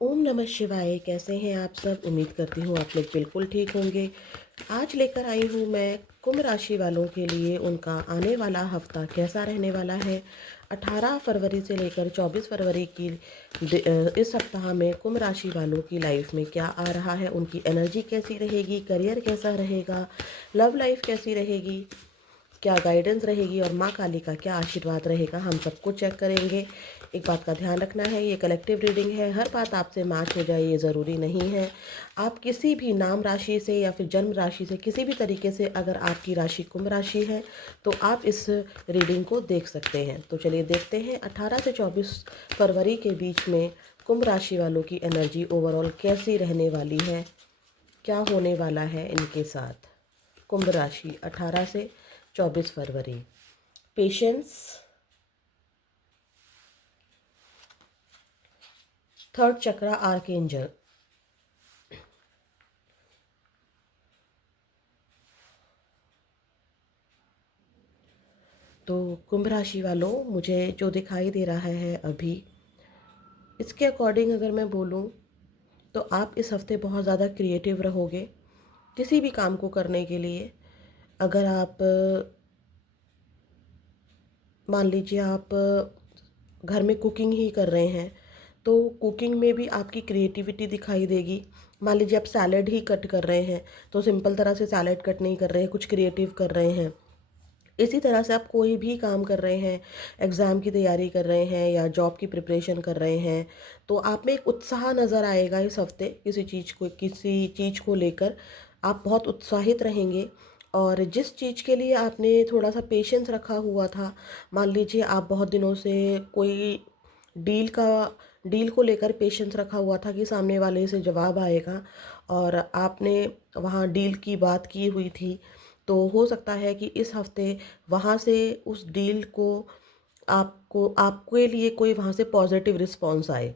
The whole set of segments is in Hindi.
ओम नमः शिवाय। कैसे हैं आप सब? उम्मीद करती हूँ आप लोग बिल्कुल ठीक होंगे। आज लेकर आई हूँ मैं कुंभ राशि वालों के लिए उनका आने वाला हफ्ता कैसा रहने वाला है। 18 फरवरी से लेकर 24 फरवरी की इस सप्ताह में कुंभ राशि वालों की लाइफ में क्या आ रहा है, उनकी एनर्जी कैसी रहेगी, करियर कैसा रहेगा, लव लाइफ कैसी रहेगी, क्या गाइडेंस रहेगी और माँ काली का क्या आशीर्वाद रहेगा, हम सबको चेक करेंगे। एक बात का ध्यान रखना है, ये कलेक्टिव रीडिंग है, हर बात आपसे मैच हो जाए ये ज़रूरी नहीं है। आप किसी भी नाम राशि से या फिर जन्म राशि से किसी भी तरीके से अगर आपकी राशि कुंभ राशि है तो आप इस रीडिंग को देख सकते हैं। तो चलिए देखते हैं 18 से 24 फरवरी के बीच में कुंभ राशि वालों की एनर्जी ओवरऑल कैसी रहने वाली है, क्या होने वाला है इनके साथ। कुंभ राशि 18 से 24 फरवरी। पेशेंस, थर्ड चक्रा आर्कएंजल। तो कुंभ राशि वालों, मुझे जो दिखाई दे रहा है अभी, इसके अकॉर्डिंग अगर मैं बोलूँ तो आप इस हफ्ते बहुत ज़्यादा क्रिएटिव रहोगे किसी भी काम को करने के लिए। अगर आप मान लीजिए आप घर में कुकिंग ही कर रहे हैं तो कुकिंग में भी आपकी क्रिएटिविटी दिखाई देगी। मान लीजिए आप सैलड ही कट कर रहे हैं तो सिंपल तरह से सैलड कट नहीं कर रहे हैं, कुछ क्रिएटिव कर रहे हैं। इसी तरह से आप कोई भी काम कर रहे हैं, एग्ज़ाम की तैयारी कर रहे हैं या जॉब की प्रिपरेशन कर रहे हैं, तो आप में एक उत्साह नज़र आएगा इस हफ्ते। किसी चीज़ को लेकर आप बहुत उत्साहित रहेंगे। और जिस चीज़ के लिए आपने थोड़ा सा पेशेंस रखा हुआ था, मान लीजिए आप बहुत दिनों से कोई डील का डील को लेकर पेशेंस रखा हुआ था कि सामने वाले से जवाब आएगा और आपने वहाँ डील की बात की हुई थी, तो हो सकता है कि इस हफ्ते वहाँ से उस डील को आपको आपके लिए कोई वहाँ से पॉजिटिव रिस्पॉन्स आए।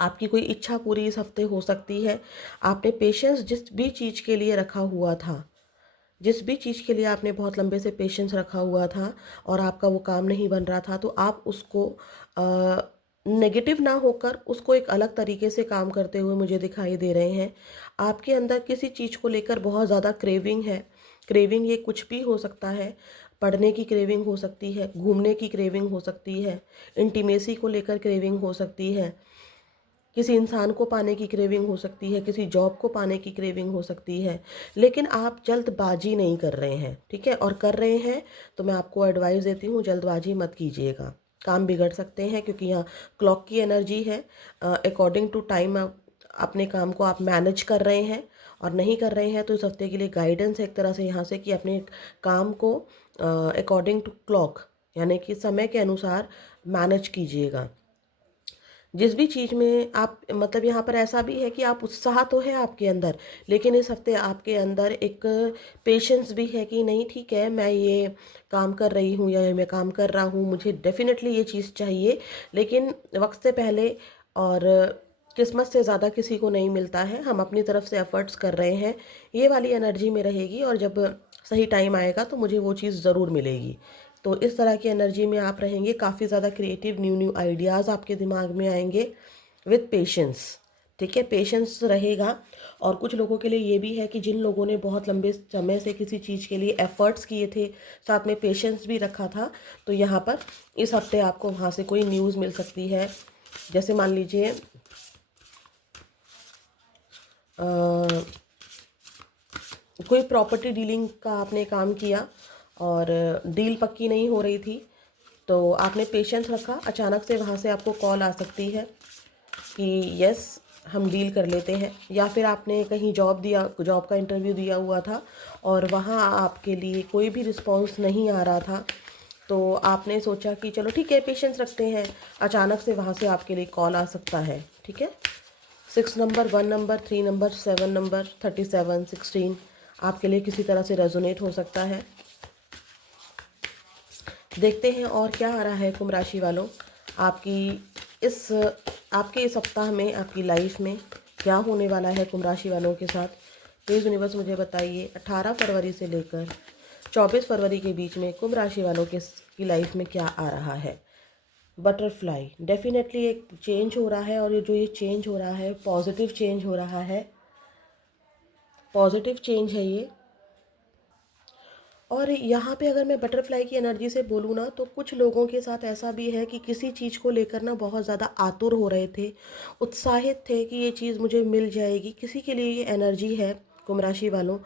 आपकी कोई इच्छा पूरी इस हफ्ते हो सकती है। आपने पेशेंस जिस भी चीज़ के लिए रखा हुआ था, जिस भी चीज़ के लिए आपने बहुत लंबे से पेशेंस रखा हुआ था और आपका वो काम नहीं बन रहा था, तो आप उसको नेगेटिव ना होकर उसको एक अलग तरीके से काम करते हुए मुझे दिखाई दे रहे हैं। आपके अंदर किसी चीज़ को लेकर बहुत ज़्यादा क्रेविंग है। क्रेविंग ये कुछ भी हो सकता है। पढ़ने की क्रेविंग हो सकती है, घूमने की क्रेविंग हो सकती है, इंटीमेसी को लेकर क्रेविंग हो सकती है, किसी इंसान को पाने की क्रेविंग हो सकती है, किसी जॉब को पाने की क्रेविंग हो सकती है। लेकिन आप जल्दबाजी नहीं कर रहे हैं, ठीक है? और कर रहे हैं तो मैं आपको एडवाइस देती हूँ, जल्दबाजी मत कीजिएगा, काम बिगड़ सकते हैं क्योंकि यहाँ क्लॉक की एनर्जी है। अकॉर्डिंग टू टाइम आप अपने काम को आप मैनेज कर रहे हैं और नहीं कर रहे हैं तो इस हफ्ते के लिए गाइडेंस है एक तरह से यहाँ से कि अपने काम को अकॉर्डिंग टू क्लॉक यानी कि समय के अनुसार मैनेज कीजिएगा। जिस भी चीज़ में आप मतलब यहाँ पर ऐसा भी है कि आप उत्साह तो है आपके अंदर, लेकिन इस हफ्ते आपके अंदर एक पेशेंस भी है कि नहीं ठीक है, मैं ये काम कर रही हूँ या मैं काम कर रहा हूँ, मुझे डेफिनेटली ये चीज़ चाहिए, लेकिन वक्त से पहले और किस्मत से ज़्यादा किसी को नहीं मिलता है। हम अपनी तरफ से एफ़र्ट्स कर रहे हैं, ये वाली एनर्जी में रहेगी और जब सही टाइम आएगा तो मुझे वो चीज़ ज़रूर मिलेगी। तो इस तरह की एनर्जी में आप रहेंगे, काफ़ी ज़्यादा क्रिएटिव न्यू न्यू आइडियाज़ आपके दिमाग में आएंगे विथ पेशेंस, ठीक है? पेशेंस रहेगा। और कुछ लोगों के लिए ये भी है कि जिन लोगों ने बहुत लंबे समय से किसी चीज़ के लिए एफ़र्ट्स किए थे, साथ में पेशेंस भी रखा था, तो यहाँ पर इस हफ्ते आपको वहाँ से कोई न्यूज़ मिल सकती है। जैसे मान लीजिए कोई प्रॉपर्टी डीलिंग का आपने काम किया और डील पक्की नहीं हो रही थी, तो आपने पेशेंस रखा, अचानक से वहाँ से आपको कॉल आ सकती है कि यस हम डील कर लेते हैं। या फिर आपने कहीं जॉब का इंटरव्यू दिया हुआ था और वहाँ आपके लिए कोई भी रिस्पॉन्स नहीं आ रहा था, तो आपने सोचा कि चलो ठीक है पेशेंस रखते हैं, अचानक से वहाँ से आपके लिए कॉल आ सकता है, ठीक है? 6 नंबर, 1 नंबर, 3 नंबर, 7 नंबर, 37, 16 आपके लिए किसी तरह से रेजोनेट हो सकता है। देखते हैं और क्या आ रहा है कुंभ राशि वालों, आपकी इस आपके इस सप्ताह में आपकी लाइफ में क्या होने वाला है कुंभ राशि वालों के साथ। प्लीज़ यूनिवर्स मुझे बताइए 18 फरवरी से लेकर 24 फरवरी के बीच में कुंभ राशि वालों के की लाइफ में क्या आ रहा है। बटरफ्लाई डेफिनेटली एक चेंज हो रहा है, और ये जो ये चेंज हो रहा है पॉजिटिव चेंज हो रहा है, पॉजिटिव चेंज है ये। और यहाँ पे अगर मैं बटरफ्लाई की एनर्जी से बोलूँ ना, तो कुछ लोगों के साथ ऐसा भी है कि किसी चीज़ को लेकर ना बहुत ज़्यादा आतुर हो रहे थे, उत्साहित थे कि ये चीज़ मुझे मिल जाएगी, किसी के लिए ये एनर्जी है कुंभ राशि वालों।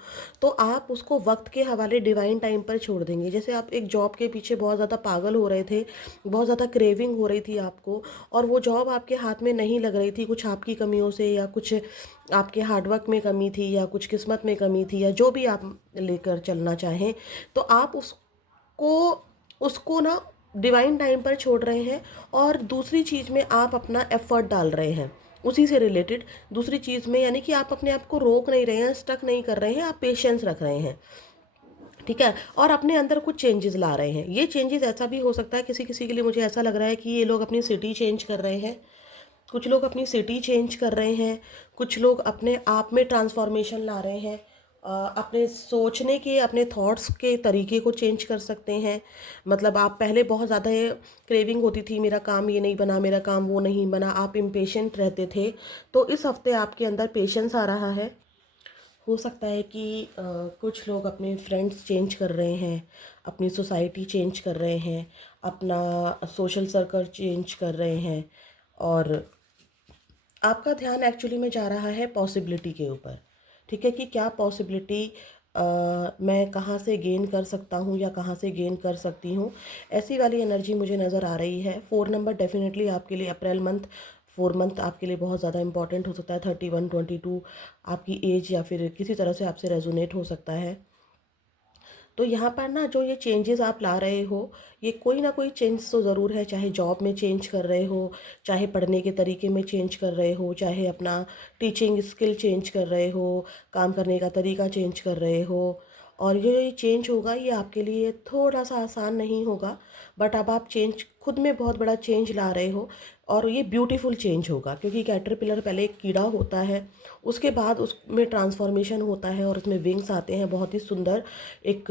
तो आप उसको वक्त के हवाले डिवाइन टाइम पर छोड़ देंगे। जैसे आप एक जॉब के पीछे बहुत ज़्यादा पागल हो रहे थे, बहुत ज़्यादा क्रेविंग हो रही थी आपको, और वो जॉब आपके हाथ में नहीं लग रही थी, कुछ आपकी कमियों से, या कुछ आपके हार्डवर्क में कमी थी, या कुछ किस्मत में कमी थी, या जो भी आप लेकर चलना चाहें, तो आप उसको उसको ना डिवाइन टाइम पर छोड़ रहे हैं, और दूसरी चीज़ में आप अपना एफर्ट डाल रहे हैं, उसी से रिलेटेड दूसरी चीज़ में। यानी कि आप अपने आप को रोक नहीं रहे हैं, स्टक नहीं कर रहे हैं, आप पेशेंस रख रहे हैं, ठीक है, और अपने अंदर कुछ चेंजेस ला रहे हैं। ये चेंजेस ऐसा भी हो सकता है, किसी किसी के लिए मुझे ऐसा लग रहा है कि ये लोग अपनी सिटी चेंज कर रहे हैं, कुछ लोग अपनी सिटी चेंज कर रहे हैं, कुछ लोग अपने आप में ट्रांसफॉर्मेशन ला रहे हैं, अपने सोचने के, अपने थॉट्स के तरीके को चेंज कर सकते हैं। मतलब आप पहले बहुत ज़्यादा क्रेविंग होती थी, मेरा काम ये नहीं बना, मेरा काम वो नहीं बना, आप इम्पेशेंट रहते थे, तो इस हफ्ते आपके अंदर पेशेंस आ रहा है। हो सकता है कि कुछ लोग अपने फ्रेंड्स चेंज कर रहे हैं, अपनी सोसाइटी चेंज कर रहे हैं, अपना सोशल सर्कल चेंज कर रहे हैं, और आपका ध्यान एक्चुअली में जा रहा है पॉसिबिलिटी के ऊपर, ठीक है, कि क्या पॉसिबिलिटी मैं कहाँ से गेन कर सकता हूँ, या कहाँ से गेन कर सकती हूँ। ऐसी वाली एनर्जी मुझे नज़र आ रही है। 4 नंबर डेफिनेटली आपके लिए अप्रैल मंथ, 4 मंथ आपके लिए बहुत ज़्यादा इंपॉर्टेंट हो सकता है। 31, 22 आपकी एज, या फिर किसी तरह से आपसे रेजोनेट हो सकता है। तो यहाँ पर ना जो ये चेंजेस आप ला रहे हो, ये कोई ना कोई चेंज तो ज़रूर है, चाहे जॉब में चेंज कर रहे हो, चाहे पढ़ने के तरीके में चेंज कर रहे हो, चाहे अपना टीचिंग स्किल चेंज कर रहे हो, काम करने का तरीका चेंज कर रहे हो। और ये चेंज होगा, ये आपके लिए थोड़ा सा आसान नहीं होगा, बट अब आप चेंज, खुद में बहुत बड़ा चेंज ला रहे हो, और ये ब्यूटीफुल चेंज होगा, क्योंकि कैटरपिलर पहले एक कीड़ा होता है, उसके बाद उसमें ट्रांसफॉर्मेशन होता है, और उसमें विंग्स आते हैं, बहुत ही सुंदर एक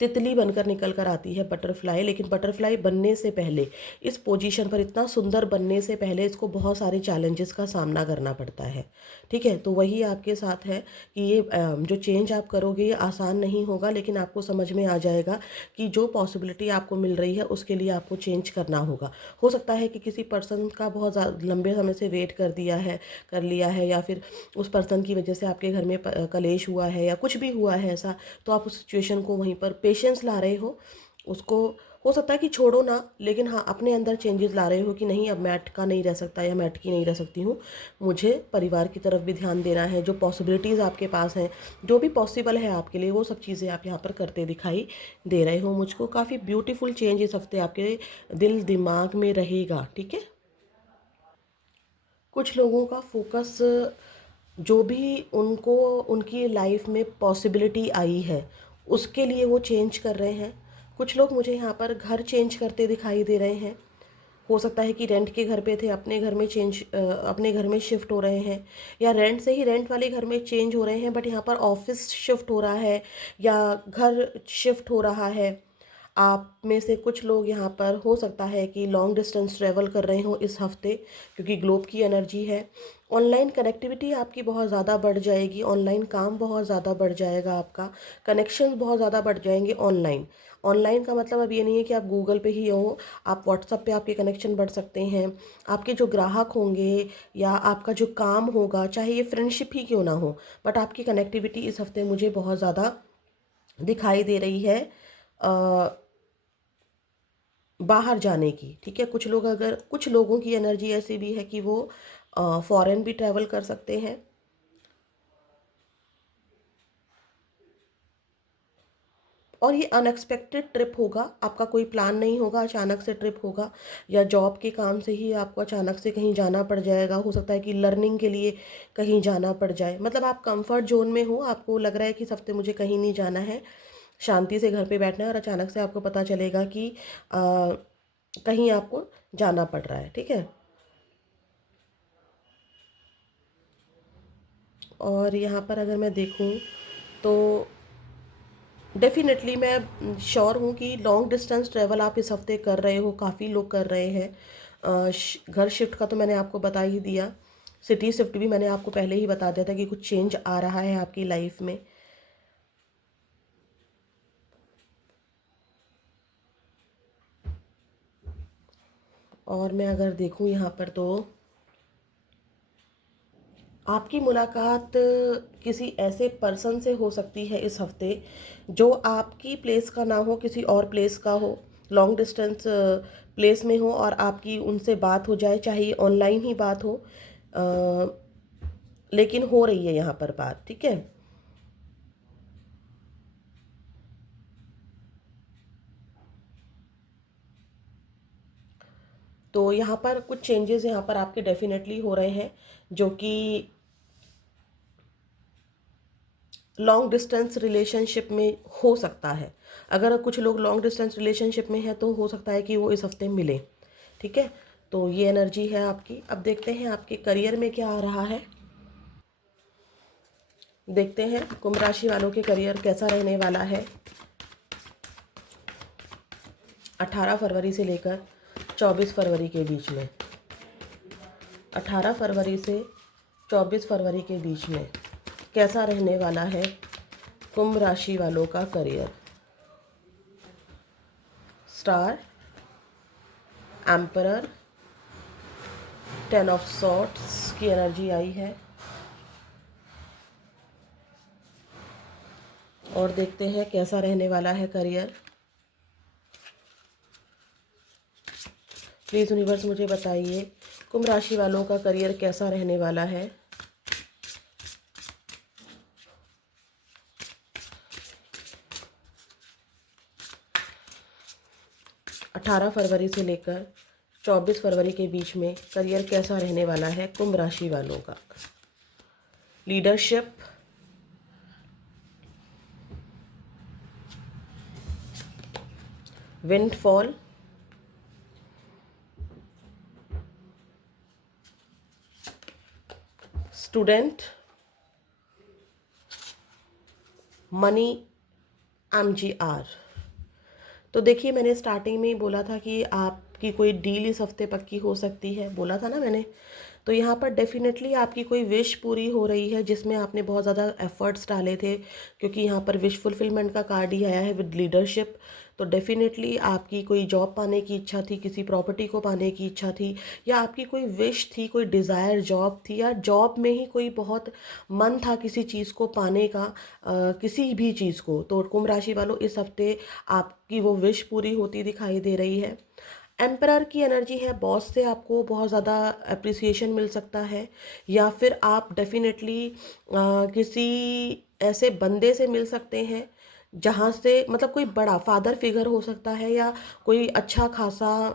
तितली बनकर निकल कर आती है बटरफ्लाई। लेकिन बटरफ्लाई बनने से पहले, इस पोजीशन पर इतना सुंदर बनने से पहले, इसको बहुत सारे चैलेंजेस का सामना करना पड़ता है, ठीक है। तो वही आपके साथ है कि ये जो चेंज आप करोगे ये आसान नहीं होगा, लेकिन आपको समझ में आ जाएगा कि जो पॉसिबिलिटी आपको मिल रही है उसके लिए आपको चेंज करना होगा। हो सकता है कि किसी पर्सन का बहुत लंबे समय से वेट कर लिया है, या फिर उस पर्सन की वजह से आपके घर में कलेश हुआ है, या कुछ भी हुआ है ऐसा, तो आप उस सिचुएशन को वहीं पर पेशेंस ला रहे हो उसको। हो सकता है कि छोड़ो ना, लेकिन हाँ अपने अंदर चेंजेस ला रहे हो कि नहीं, अब मैं अटका नहीं रह सकता, या मैं अटकी नहीं रह सकती हूँ, मुझे परिवार की तरफ भी ध्यान देना है। जो पॉसिबिलिटीज़ आपके पास हैं, जो भी पॉसिबल है आपके लिए, वो सब चीज़ें आप यहाँ पर करते दिखाई दे रहे हो मुझको। काफ़ी ब्यूटीफुल चेंज इस हफ्ते आपके दिल दिमाग में रहेगा, ठीक है। कुछ लोगों का फोकस, जो भी उनको उनकी लाइफ में पॉसिबिलिटी आई है उसके लिए वो चेंज कर रहे हैं। कुछ लोग मुझे यहाँ पर घर चेंज करते दिखाई दे रहे हैं। हो सकता है कि रेंट के घर पे थे, अपने घर में अपने घर में शिफ्ट हो रहे हैं, या रेंट से ही रेंट वाले घर में चेंज हो रहे हैं, बट यहाँ पर ऑफिस शिफ्ट हो रहा है, या घर शिफ्ट हो रहा है। आप में से कुछ लोग यहाँ पर हो सकता है कि लॉन्ग डिस्टेंस ट्रैवल कर रहे हो इस हफ्ते, क्योंकि ग्लोब की एनर्जी है। ऑनलाइन कनेक्टिविटी आपकी बहुत ज़्यादा बढ़ जाएगी, ऑनलाइन काम बहुत ज़्यादा बढ़ जाएगा, आपका कनेक्शन बहुत ज़्यादा बढ़ जाएंगे ऑनलाइन। ऑनलाइन का मतलब अब ये नहीं है कि आप गूगल पे ही हो, आप व्हाट्सअप पे आपके कनेक्शन बढ़ सकते हैं। आपके जो ग्राहक होंगे, या आपका जो काम होगा, चाहे ये फ्रेंडशिप ही क्यों ना हो, बट आपकी कनेक्टिविटी इस हफ्ते मुझे बहुत ज़्यादा दिखाई दे रही है बाहर जाने की, ठीक है। कुछ लोगों की एनर्जी ऐसी भी है कि वो फॉरेन भी ट्रैवल कर सकते हैं, और ये अनएक्सपेक्टेड ट्रिप होगा, आपका कोई प्लान नहीं होगा, अचानक से ट्रिप होगा, या जॉब के काम से ही आपको अचानक से कहीं जाना पड़ जाएगा। हो सकता है कि लर्निंग के लिए कहीं जाना पड़ जाए, मतलब आप कंफर्ट जोन में हो, आपको लग रहा है कि इस हफ्ते मुझे कहीं नहीं जाना है, शांति से घर पे बैठना है, और अचानक से आपको पता चलेगा कि कहीं आपको जाना पड़ रहा है, ठीक है। और यहाँ पर अगर मैं देखूँ, तो डेफ़िनेटली मैं श्योर हूँ कि लॉन्ग डिस्टेंस ट्रैवल आप इस हफ़्ते कर रहे हो, काफ़ी लोग कर रहे हैं। घर शिफ्ट का तो मैंने आपको बता ही दिया, सिटी शिफ्ट भी मैंने आपको पहले ही बता दिया था कि कुछ चेंज आ रहा है आपकी लाइफ में। और मैं अगर देखूँ यहाँ पर तो आपकी मुलाकात किसी ऐसे पर्सन से हो सकती है इस हफ्ते जो आपकी प्लेस का ना हो, किसी और प्लेस का हो, लॉन्ग डिस्टेंस प्लेस में हो और आपकी उनसे बात हो जाए, चाहे ऑनलाइन ही बात हो, लेकिन हो रही है यहाँ पर बात, ठीक है। तो यहाँ पर कुछ चेंजेस यहाँ पर आपके डेफिनेटली हो रहे हैं जो कि लॉन्ग डिस्टेंस रिलेशनशिप में हो सकता है। अगर कुछ लोग लॉन्ग डिस्टेंस रिलेशनशिप में है तो हो सकता है कि वो इस हफ्ते मिले, ठीक है। तो ये एनर्जी है आपकी। अब देखते हैं आपके करियर में क्या आ रहा है। देखते हैं कुंभ राशि वालों के करियर कैसा रहने वाला है 18 फरवरी से लेकर 24 फरवरी के बीच में। 18 फरवरी से 24 फरवरी के बीच में कैसा रहने वाला है कुंभ राशि वालों का career. Star, emperor, 10 of sorts की एनर्जी आई है। और देखते हैं कैसा रहने वाला है करियर। प्लीज़ यूनिवर्स मुझे बताइए कुंभ राशि वालों का करियर कैसा रहने वाला है 18 फरवरी से लेकर 24 फरवरी के बीच में करियर कैसा रहने वाला है कुंभ राशि वालों का। Leadership, windfall, student, money, MGR। तो देखिए मैंने स्टार्टिंग में ही बोला था कि आपकी कोई डील इस हफ्ते पक्की हो सकती है, बोला था ना मैंने। तो यहाँ पर डेफिनेटली आपकी कोई विश पूरी हो रही है जिसमें आपने बहुत ज़्यादा एफर्ट्स डाले थे, क्योंकि यहाँ पर विश फुलफिलमेंट का कार्ड ही आया है विद लीडरशिप। तो डेफिनेटली आपकी कोई जॉब पाने की इच्छा थी, किसी प्रॉपर्टी को पाने की इच्छा थी, या आपकी कोई विश थी, कोई डिज़ायर जॉब थी, या जॉब में ही कोई बहुत मन था किसी चीज़ को पाने का, किसी भी चीज़ को। तो कुंभ राशि वालों इस हफ्ते आपकी वो विश पूरी होती दिखाई दे रही है। एम्परर की एनर्जी है, बॉस से आपको बहुत ज़्यादा अप्रिसिएशन मिल सकता है, या फिर आप डेफिनेटली किसी ऐसे बंदे से मिल सकते हैं जहाँ से मतलब कोई बड़ा फादर फिगर हो सकता है, या कोई अच्छा खासा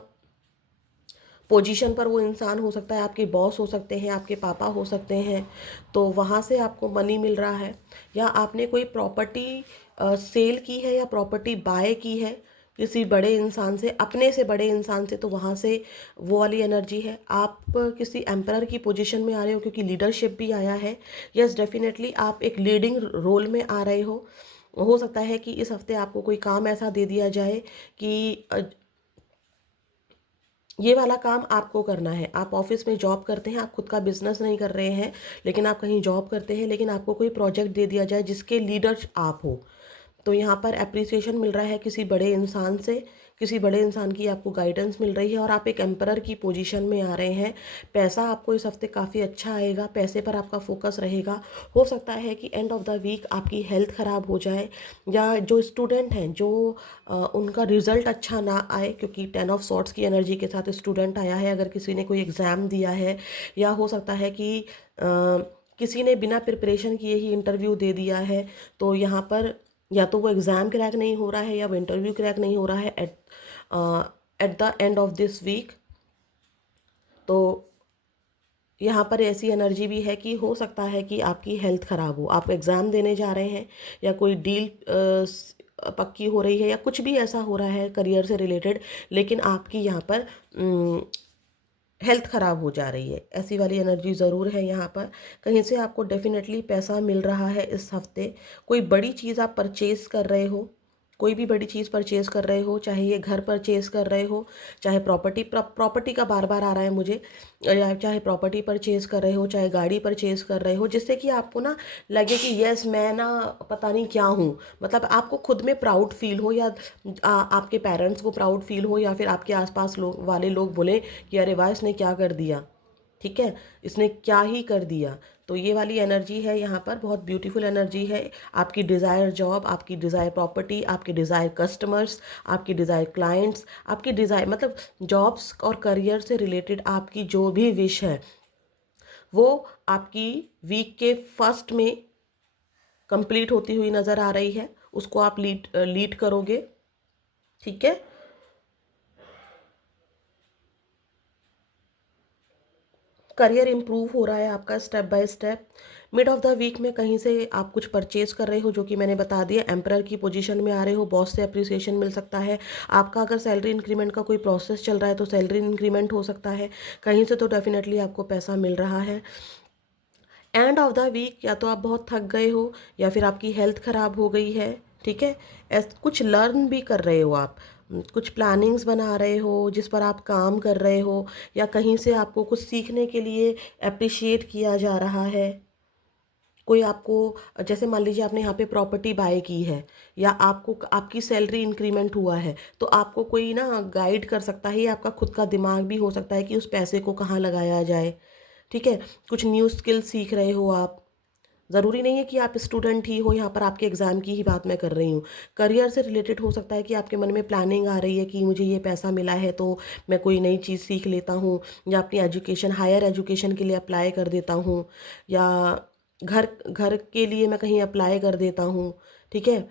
पोजीशन पर वो इंसान हो सकता है, आपके बॉस हो सकते हैं, आपके पापा हो सकते हैं। तो वहाँ से आपको मनी मिल रहा है, या आपने कोई प्रॉपर्टी सेल की है या प्रॉपर्टी बाय की है किसी बड़े इंसान से, अपने से बड़े इंसान से, तो वहाँ से वो वाली एनर्जी है। आप किसी एम्परर की पोजीशन में आ रहे हो क्योंकि लीडरशिप भी आया है। यस डेफिनेटली आप एक लीडिंग रोल में आ रहे हो सकता है कि इस हफ्ते आपको कोई काम ऐसा दे दिया जाए कि ये वाला काम आपको करना है। आप ऑफिस में जॉब करते हैं, आप खुद का बिजनेस नहीं कर रहे हैं, लेकिन आप कहीं जॉब करते हैं, लेकिन आपको कोई प्रोजेक्ट दे दिया जाए जिसके लीडर आप हो। तो यहाँ पर अप्रिसिएशन मिल रहा है किसी बड़े इंसान से, किसी बड़े इंसान की आपको गाइडेंस मिल रही है, और आप एक एम्परर की पोजीशन में आ रहे हैं। पैसा आपको इस हफ्ते काफ़ी अच्छा आएगा, पैसे पर आपका फोकस रहेगा। हो सकता है कि एंड ऑफ द वीक आपकी हेल्थ ख़राब हो जाए, या जो स्टूडेंट हैं जो उनका रिज़ल्ट अच्छा ना आए, क्योंकि 10 ऑफ सॉर्ट्स की एनर्जी के साथ स्टूडेंट आया है। अगर किसी ने कोई एग्ज़ाम दिया है, या हो सकता है कि किसी ने बिना प्रिपरेशन किए ही इंटरव्यू दे दिया है, तो यहाँ पर या तो वो एग्ज़ाम क्रैक नहीं हो रहा है या वो इंटरव्यू क्रैक नहीं हो रहा है at the end of this week. तो यहाँ पर ऐसी एनर्जी भी है कि हो सकता है कि आपकी हेल्थ ख़राब हो, आप एग्ज़ाम देने जा रहे हैं, या कोई डील पक्की हो रही है, या कुछ भी ऐसा हो रहा है करियर से रिलेटेड, लेकिन आपकी यहाँ पर हेल्थ ख़राब हो जा रही है, ऐसी वाली एनर्जी ज़रूर है यहाँ पर। कहीं से आपको डेफ़िनेटली पैसा मिल रहा है इस हफ़्ते। कोई बड़ी चीज़ आप परचेज़ कर रहे हो, कोई भी बड़ी चीज़ परचेज़ कर रहे हो, चाहे ये घर परचेज़ कर रहे हो, चाहे प्रॉपर्टी का बार-बार आ रहा है मुझे, या चाहे प्रॉपर्टी परचेज़ कर रहे हो, चाहे गाड़ी परचेज़ कर रहे हो, जिससे कि आपको ना लगे कि येस मैं ना पता नहीं क्या हूँ। मतलब आपको खुद में प्राउड फ़ील हो, या आपके पेरेंट्स को प्राउड फ़ील हो, या फिर आपके आस-पास लोग वाले लोग बोलें कि अरे वाह! इसने क्या कर दिया, ठीक है? इसने क्या ही कर दिया। तो ये वाली एनर्जी है यहाँ पर, बहुत ब्यूटीफुल एनर्जी है। आपकी डिज़ायर जॉब, आपकी डिज़ायर प्रॉपर्टी, आपके डिज़ायर कस्टमर्स, आपके डिज़ायर क्लाइंट्स, आपकी डिज़ायर मतलब जॉब्स और करियर से रिलेटेड आपकी जो भी विश है, वो आपकी वीक के फर्स्ट में कंप्लीट होती हुई नज़र आ रही है। उसको आप लीड करोगे, ठीक है? करियर इम्प्रूव हो रहा है आपका step by step. Mid of the week में कहीं से आप कुछ परचेज कर रहे हो, जो कि मैंने बता दिया। एम्परर की पोजीशन में आ रहे हो, बॉस से अप्रिसिएशन मिल सकता है आपका। अगर सैलरी इंक्रीमेंट का कोई प्रोसेस चल रहा है तो सैलरी इंक्रीमेंट हो सकता है कहीं से, तो डेफिनेटली आपको पैसा मिल रहा है। एंड ऑफ द वीक या तो आप बहुत थक गए हो, या फिर आपकी हेल्थ ख़राब हो गई है, ठीक है? कुछ लर्न भी कर रहे हो आप, कुछ प्लानिंग्स बना रहे हो जिस पर आप काम कर रहे हो, या कहीं से आपको कुछ सीखने के लिए अप्रिशिएट किया जा रहा है। कोई आपको, जैसे मान लीजिए आपने यहाँ पे प्रॉपर्टी बाय की है, या आपको आपकी सैलरी इंक्रीमेंट हुआ है, तो आपको कोई ना गाइड कर सकता है, या आपका खुद का दिमाग भी हो सकता है कि उस पैसे को कहाँ लगाया जाए, ठीक है? कुछ न्यू स्किल सीख रहे हो आप। ज़रूरी नहीं है कि आप स्टूडेंट ही हो, यहाँ पर आपके एग्ज़ाम की ही बात मैं कर रही हूँ। करियर से रिलेटेड हो सकता है कि आपके मन में प्लानिंग आ रही है कि मुझे ये पैसा मिला है तो मैं कोई नई चीज़ सीख लेता हूँ, या अपनी एजुकेशन, हायर एजुकेशन के लिए अप्लाई कर देता हूँ, या घर घर के लिए मैं कहीं अप्लाई कर देता हूँ, ठीक है?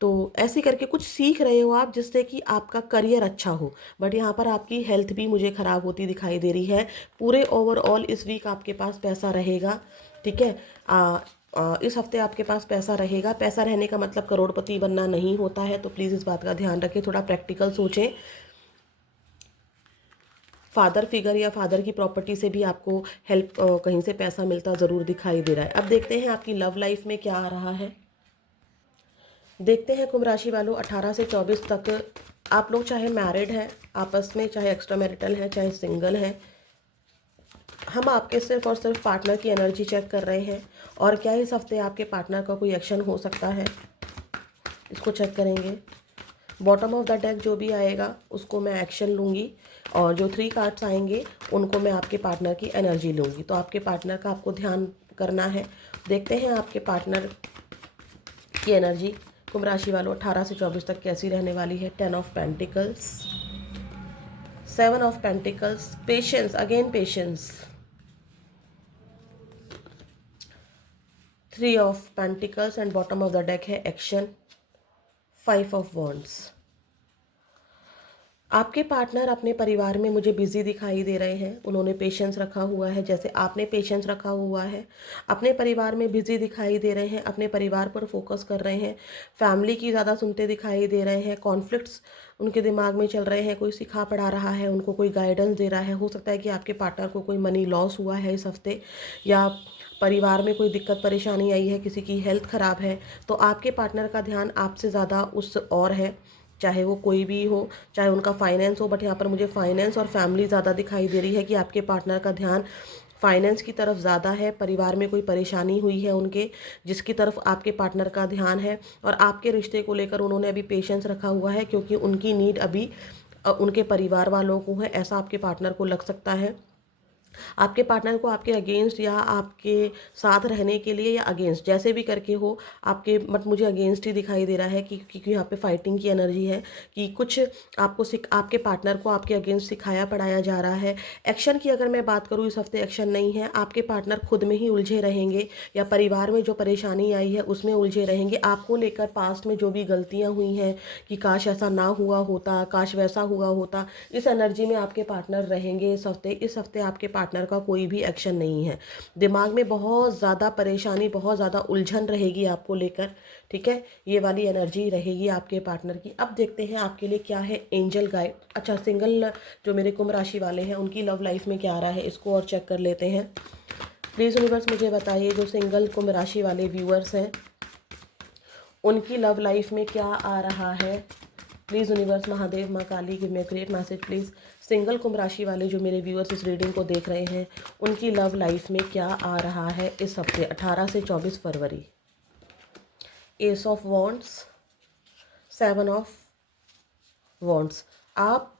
तो ऐसे करके कुछ सीख रहे हो आप, जिससे कि आपका करियर अच्छा हो। बट यहाँ पर आपकी हेल्थ भी मुझे ख़राब होती दिखाई दे रही है। पूरे ओवरऑल इस वीक आपके पास पैसा रहेगा, ठीक है? इस हफ्ते आपके पास पैसा रहेगा। पैसा रहने का मतलब करोड़पति बनना नहीं होता है, तो प्लीज़ इस बात का ध्यान रखें, थोड़ा प्रैक्टिकल सोचें। फादर फिगर या फादर की प्रॉपर्टी से भी आपको हेल्प, कहीं से पैसा मिलता ज़रूर दिखाई दे रहा है। अब देखते हैं आपकी लव लाइफ में क्या आ रहा है। देखते हैं कुंभ राशि वालों, 18 से 24 तक आप लोग चाहे मैरिड हैं आपस में, चाहे एक्स्ट्रा मैरिटल हैं, चाहे सिंगल हैं, हम आपके सिर्फ और सिर्फ पार्टनर की एनर्जी चेक कर रहे हैं। और क्या इस हफ्ते आपके पार्टनर का कोई एक्शन हो सकता है, इसको चेक करेंगे। बॉटम ऑफ द डेक जो भी आएगा उसको मैं एक्शन लूँगी, और जो 3 कार्ड्स आएंगे उनको मैं आपके पार्टनर की एनर्जी लूँगी। तो आपके पार्टनर का आपको ध्यान करना है। देखते हैं आपके पार्टनर की एनर्जी कुंभ राशि वालों 18 से 24 तक कैसी रहने वाली है। 10 of pentacles, 7 of pentacles, patience, again patience, 3 of pentacles, and bottom of the deck है एक्शन, 5 ऑफ वॉन्ड्स। आपके पार्टनर अपने परिवार में मुझे बिजी दिखाई दे रहे हैं। उन्होंने पेशेंस रखा हुआ है, जैसे आपने पेशेंस रखा हुआ है। अपने परिवार में बिजी दिखाई दे रहे हैं, अपने परिवार पर फोकस कर रहे हैं, फैमिली की ज़्यादा सुनते दिखाई दे रहे हैं। कॉन्फ्लिक्ट्स उनके दिमाग में चल रहे हैं, कोई सिखा पढ़ा रहा है उनको, कोई गाइडेंस दे रहा है। हो सकता है कि आपके पार्टनर को कोई मनी लॉस हुआ है इस हफ्ते, या परिवार में कोई दिक्कत परेशानी आई है, किसी की हेल्थ ख़राब है, तो आपके पार्टनर का ध्यान आपसे ज़्यादा उस और है, चाहे वो कोई भी हो, चाहे उनका फाइनेंस हो। बट यहाँ पर मुझे फाइनेंस और फैमिली ज़्यादा दिखाई दे रही है, कि आपके पार्टनर का ध्यान फाइनेंस की तरफ ज़्यादा है। परिवार में कोई परेशानी हुई है उनके, जिसकी तरफ आपके पार्टनर का ध्यान है। और आपके रिश्ते को लेकर उन्होंने अभी पेशेंस रखा हुआ है, क्योंकि उनकी नीड अभी उनके परिवार वालों को है, ऐसा आपके पार्टनर को लग सकता है। आपके पार्टनर को आपके अगेंस्ट या आपके साथ रहने के लिए, या अगेंस्ट जैसे भी करके हो आपके, बट मुझे अगेंस्ट ही दिखाई दे रहा है, कि क्योंकि यहाँ पे फाइटिंग की एनर्जी है, कि कुछ आपको आपके पार्टनर को आपके अगेंस्ट सिखाया पढ़ाया जा रहा है। एक्शन की अगर मैं बात करूँ, इस हफ्ते एक्शन नहीं है। आपके पार्टनर खुद में ही उलझे रहेंगे, या परिवार में जो परेशानी आई है उसमें उलझे रहेंगे। आपको लेकर पास्ट में जो भी गलतियाँ हुई हैं, कि काश ऐसा ना हुआ होता, काश वैसा हुआ होता, इस एनर्जी में आपके पार्टनर रहेंगे इस हफ्ते। इस हफ्ते आपके पार्टनर का कोई भी एक्शन नहीं है। दिमाग में बहुत ज़्यादा परेशानी, बहुत ज़्यादा उलझन रहेगी आपको लेकर, ठीक है, ये वाली एनर्जी रहेगी आपके पार्टनर की। अब देखते हैं आपके लिए क्या है एंजल गाइड। अच्छा, सिंगल जो मेरे कुंभ राशि वाले हैं उनकी लव लाइफ में क्या आ रहा है, इसको और चेक कर लेते हैं। प्लीज़ यूनिवर्स मुझे बताइए, जो सिंगल कुंभ राशि वाले व्यूअर्स हैं उनकी लव लाइफ में क्या आ रहा है। प्लीज़ यूनिवर्स, महादेव, माँ Kali, give me great message please. Single कुंभ राशि वाले जो मेरे व्यूअर्स इस रीडिंग को देख रहे हैं उनकी लव लाइफ में क्या आ रहा है इस हफ्ते 18 से 24 फरवरी। Ace of wands, 7 of wands. आप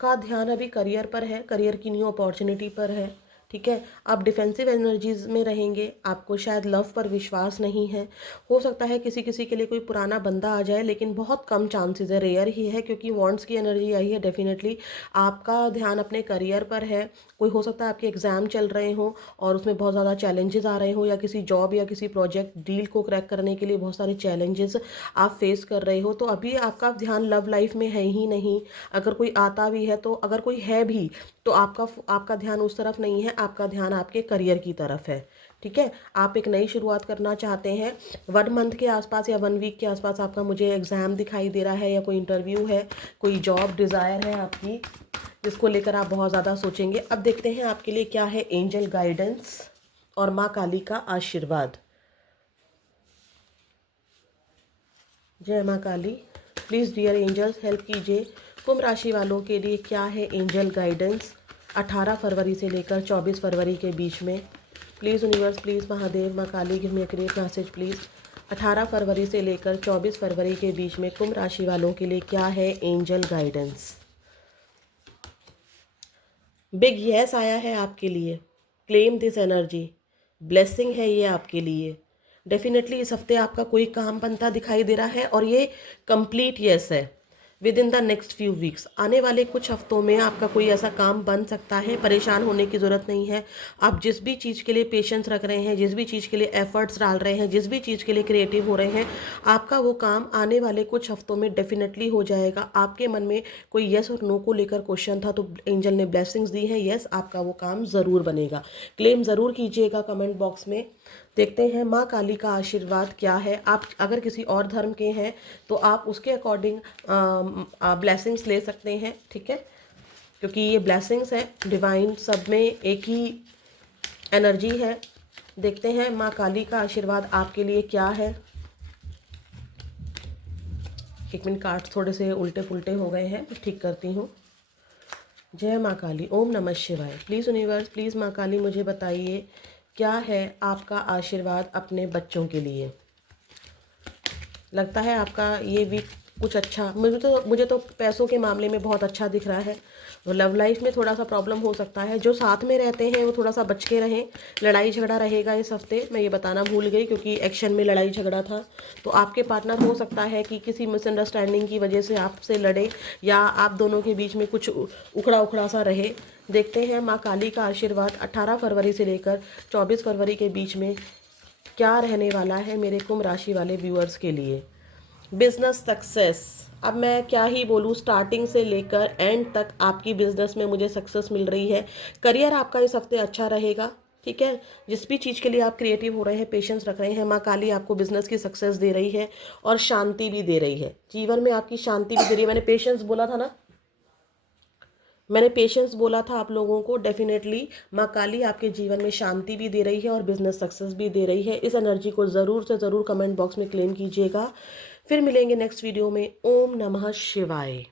का ध्यान अभी करियर पर है, करियर की न्यू अपॉर्चुनिटी पर है, ठीक है। आप डिफेंसिव एनर्जीज में रहेंगे, आपको शायद लव पर विश्वास नहीं है। हो सकता है किसी किसी के लिए कोई पुराना बंदा आ जाए, लेकिन बहुत कम चांसेस है, रेयर ही है, क्योंकि वॉन्ड्स की एनर्जी आई है। डेफिनेटली आपका ध्यान अपने करियर पर है। कोई हो सकता है आपके एग्ज़ाम चल रहे हो और उसमें बहुत ज़्यादा चैलेंजेस आ रहे हो, या किसी जॉब या किसी प्रोजेक्ट डील को क्रैक करने के लिए बहुत सारे चैलेंजेस आप फेस कर रहे हो। तो अभी आपका ध्यान लव लाइफ में है ही नहीं। अगर कोई आता भी है, तो अगर कोई है भी तो आपका ध्यान उस तरफ नहीं है, आपका ध्यान आपके करियर की तरफ है, ठीक है। आप एक नई शुरुआत करना चाहते हैं। 1 मंथ के आसपास या 1 वीक के आसपास आपका मुझे एग्ज़ाम दिखाई दे रहा है, या कोई इंटरव्यू है, कोई जॉब डिज़ायर है आपकी, जिसको लेकर आप बहुत ज़्यादा सोचेंगे। अब देखते हैं आपके लिए क्या है एंजल गाइडेंस और माँ काली का आशीर्वाद। जय माँ काली। प्लीज़ डियर एंजल्स हेल्प कीजिए, कुंभ राशि वालों के लिए क्या है एंजल गाइडेंस 18 फरवरी से लेकर 24 फरवरी के बीच में। प्लीज़ यूनिवर्स, प्लीज़ महादेव, माँ Kali, give me a great message please. 18 फरवरी से लेकर 24 फरवरी के बीच में कुंभ राशि वालों के लिए क्या है एंजल गाइडेंस। बिग यस आया है आपके लिए। क्लेम दिस एनर्जी, ब्लेसिंग है ये आपके लिए। डेफिनेटली इस हफ्ते आपका कोई काम बनता दिखाई दे रहा है, और ये कंप्लीट यस है। With in the next few weeks, आने वाले कुछ हफ्तों में आपका कोई ऐसा काम बन सकता है। परेशान होने की ज़रूरत नहीं है। आप जिस भी चीज़ के लिए पेशेंस रख रहे हैं, जिस भी चीज़ के लिए एफर्ट्स डाल रहे हैं, जिस भी चीज़ के लिए क्रिएटिव हो रहे हैं, आपका वो काम आने वाले कुछ हफ्तों में डेफिनेटली हो जाएगा। आपके मन में कोई येस और नो को लेकर क्वेश्चन था, तो एंजल ने ब्लेसिंग्स दी है। येस, आपका वो काम ज़रूर बनेगा। क्लेम ज़रूर कीजिएगा कमेंट बॉक्स में। देखते हैं माँ काली का आशीर्वाद क्या है। आप अगर किसी और धर्म के हैं तो आप उसके अकॉर्डिंग ब्लेसिंग्स ले सकते हैं, ठीक है, क्योंकि ये ब्लेसिंग्स है डिवाइन, सब में एक ही एनर्जी है। देखते हैं माँ काली का आशीर्वाद आपके लिए क्या है। एक मिनट, कार्ड्स थोड़े से उल्टे पुल्टे हो गए हैं, ठीक करती हूँ। जय माँ काली, ओम नमः शिवाय। प्लीज़ यूनिवर्स, प्लीज़ माँ काली मुझे बताइए क्या है आपका आशीर्वाद अपने बच्चों के लिए। लगता है आपका ये वीक कुछ अच्छा, मुझे तो पैसों के मामले में बहुत अच्छा दिख रहा है। लव लाइफ में थोड़ा सा प्रॉब्लम हो सकता है। जो साथ में रहते हैं वो थोड़ा सा बच के रहें। लड़ाई झगड़ा रहेगा इस हफ्ते, मैं ये बताना भूल गई, क्योंकि एक्शन में लड़ाई झगड़ा था। तो आपके पार्टनर हो सकता है कि किसी मिसअंडरस्टैंडिंग की वजह से आपसे लड़े, या आप दोनों के बीच में कुछ उखड़ा उखड़ा सा रहे। देखते हैं माँ काली का आशीर्वाद 18 फरवरी से लेकर 24 फरवरी के बीच में क्या रहने वाला है मेरे कुंभ राशि वाले व्यूअर्स के लिए। बिजनेस सक्सेस, अब मैं क्या ही बोलूँ, स्टार्टिंग से लेकर एंड तक आपकी बिजनेस में मुझे सक्सेस मिल रही है। करियर आपका इस हफ्ते अच्छा रहेगा, ठीक है। जिस भी चीज़ के लिए आप क्रिएटिव हो रहे हैं, पेशेंस रख रहे हैं, माँ काली आपको बिजनेस की सक्सेस दे रही है और शांति भी दे रही है। जीवन में आपकी शांति भी दे रही है। मैंने पेशेंस बोला था ना, मैंने पेशेंस बोला था आप लोगों को। डेफिनेटली माँ काली आपके जीवन में शांति भी दे रही है और बिजनेस सक्सेस भी दे रही है। इस एनर्जी को ज़रूर से ज़रूर कमेंट बॉक्स में क्लेम कीजिएगा। फिर मिलेंगे नेक्स्ट वीडियो में। ओम नमः शिवाय।